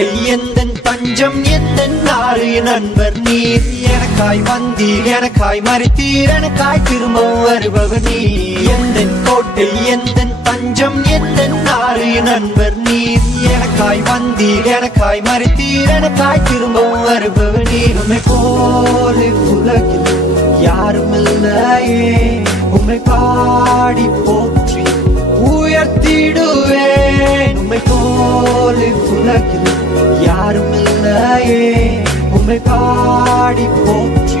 கோட்டை எந்தன் தஞ்சம் எந்தன் நாடு நண்பர் நீர் எனக்காய் வந்தீர் எனக்காய் மறித்தீர் எனக்காய் திரும்ப வருபவர் நீர் எந்தன் கோட்டை எந்தன் தஞ்சம் எந்தன் நாடு நண்பர் நீர் எனக்காய் வந்தீர் எனக்காய் மறித்தீர் எனக்காய் திரும்ப வருபவர் நீர் உம்மை போல உலகில் யாரும் இல்லையே உம்மை பாடி போற்றி உயர்த்திடுவேன் உம்மை போல உலகில் யாரும் இல்லையே உம்மை பாடி போற்றி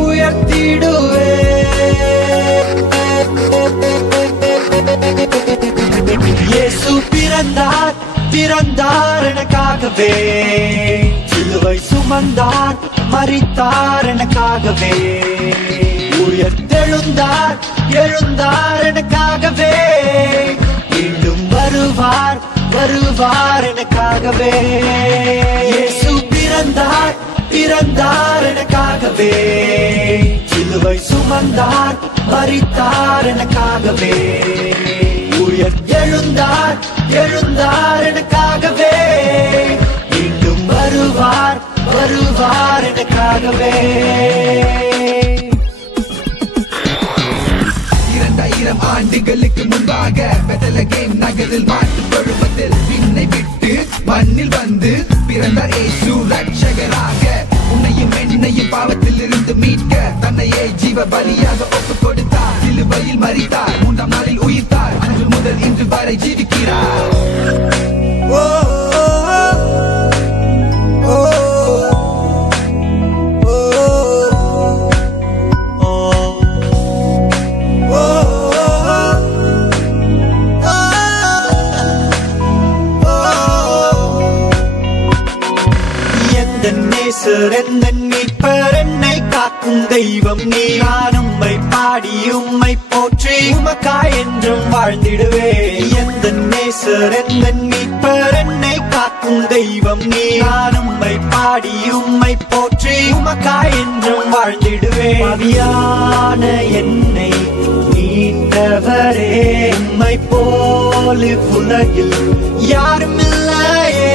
உயர்த்திடுவேன் இயேசு பிறந்தார் பிறந்தார் எனக்காகவே சிலுவை சுமந்தார் மரித்தார் எனக்காகவே உயர்த்தெழுந்தார் எழுந்தார் எனக்காகவே மீண்டும் வருவார் வருவார் எனக்காகவே இயேசு பிறந்தார் பிறந்தார் எனக்காகவே சிலுவை சுமந்தார் மரித்தார் எனக்காகவே உயர்த்தெழுந்தார் எழுந்தார் எனக்காகவே மீண்டும் வருவார் வருவார் எனக்காகவே 2000 ஆண்டுகளுக்கு முன்பாக பெத்லகேம் நகரில் மாட்டு தொழுவத்தில் விண்ணை விட்டு மண்ணில் வந்து பிறந்தார் இயேசு ரட்சகராக உன்னையும் என்னையும் பாவத்தில் இருந்து மீட்க தன்னையே ஜீவ பலியாக ஒப்புக் கொடுத்தார் சிலுவையில் மரித்தார் 3ஆம் நாளில் உயிர்த்தார் அன்று முதல் இன்று வரை ஜீவிக்கிறார் எந்தன் மீட்பர் என்னை காக்கும் தெய்வம் நீ நான் உம்மை பாடி உம்மை போற்றி உமக்காய் என்றும் வாழ்ந்திடுவே எந்தன் நேசர் எந்தன் மீட்பர் என்னை காக்கும் தெய்வம் நீ நான் உம்மை பாடி உம்மை போற்றி உமக்காய் என்றும் வாழ்ந்திடுவே பாவியான என்னை மீட்டவரே உம்மை போல உலகில் யாரும் இல்லையே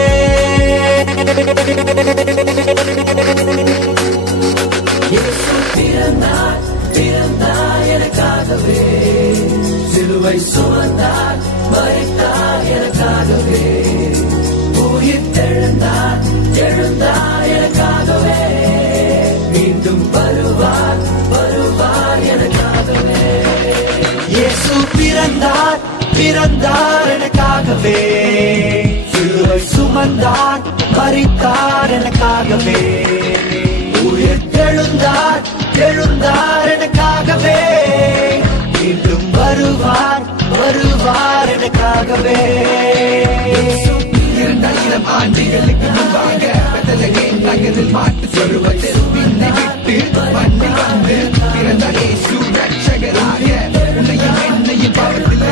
இயேசு பிறந்தார் பிறந்தார் எனக்காகவே சிலுவை சுமந்தார் மரித்தார் எனக்காகவே உயிர்த்தெழுந்தார் எழுந்தார் எனக்காகவே மீண்டும் வருவார் வருவார் எனக்காகவே இயேசு பிறந்தார் பிறந்தார் எனக்காகவே சிலுவை சுமந்தார் மரித்தார் எனக்காகவே உயர்த்தெழுந்தார் எழுந்தார் எனக்காகவே மீண்டும் வருவார் வருவார் எனக்காகவே 2000 ஆண்டுகளுக்கு முன்பாக பெத்லகேம் நகரில் மாட்டு தொழுவத்தில் விண்ணை விட்டு மண்ணில் வந்து பிறந்தார் இயேசு ரட்சகராக உன்னையும் என்னையும் பாவத்தில்